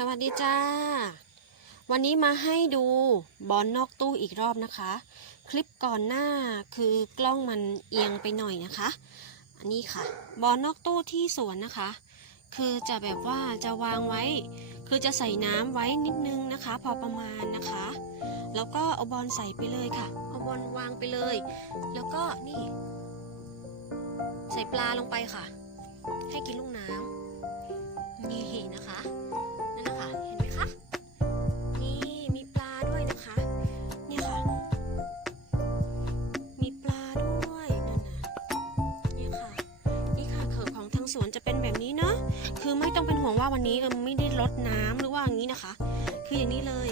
สวัสดีจ้า วันนี้มาให้ดูบอลนอกตู้อีกรอบนะคะ คลิปก่อนหน้าคือกล้องมันเอียงไปหน่อยนะคะ อันนี้ค่ะ บอลนอกตู้ที่สวนนะคะ คือจะแบบว่าจะวางไว้ คือจะใส่น้ำไว้นิดนึงนะคะ พอประมาณนะคะ แล้วก็เอาบอลใส่ไปเลยค่ะ เอาบอลวางไปเลย แล้วก็นี่ ใส่ปลาลงไปค่ะ ให้กินลูกน้ำ สวนจะเป็นแบบนี้เนาะคือไม่ต้องเป็นห่วงว่าวันนี้เออไม่ได้ลดน้ำหรือว่าอย่างนี้นะคะ คืออย่างนี้เลย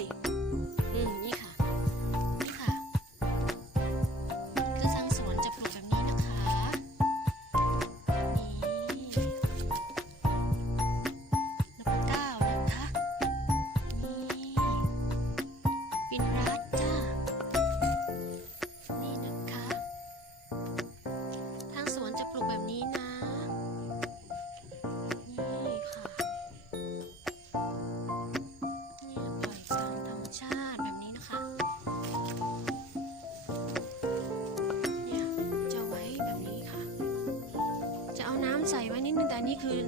ใส่ไว้นิดนึงแต่นี่คือ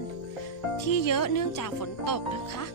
ที่เยอะเนื่องจากฝนตกนะคะ